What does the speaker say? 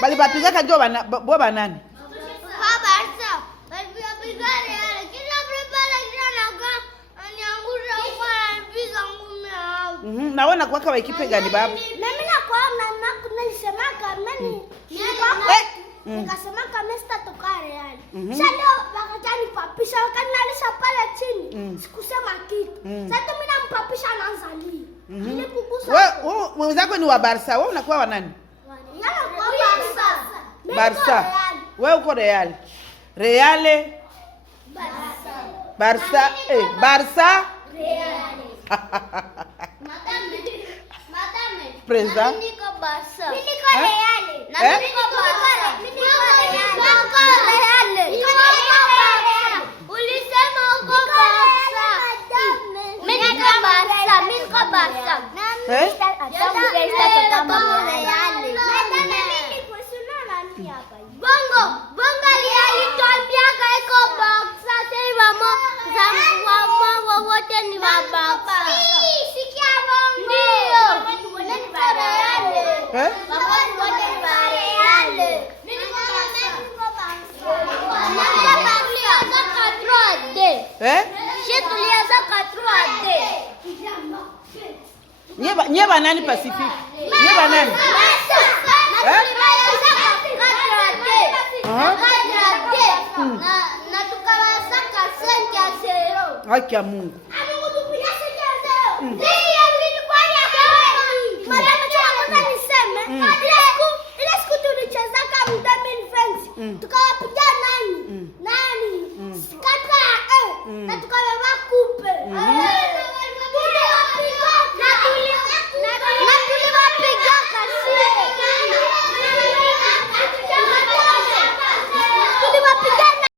Bali bapigaka ndio bo banani? Barca. Walipiga Real. Kila prepara kila naga aniangusha huko anapiga ngumi hapo. Na wewe unakuwa kwa ekipe gani baba? Mimi nakuwa nilisema kama nikasema kama sitatoka Real. Sasa leo wakati papisha wakati nalisha pale chini. Sikusema kitu. Sasa mimi nampapisha anaanza lia. Wewe mwenzako ni wa Barca, wewe unakuwa wa nani? Barca. Wewe uko Real. Reale. Barca. Barca. Real. Madame. President. Mimi niko Barca. Mimi niko Real. Na mimi niko Barca. Mimi niko Real. Ulisema uko Barca. Mimi niko Barca. Mimi niko Barca. Bongo alituambia iko Barca. Sasa mama wote ni wa Barca. Sikia bongo. Ndio. Wote ni wa Real. Mimi niko Barca. Nyeba nani Pacific? Nyeba nani? Na tukawasaka 5-0. Haki ya Mungu.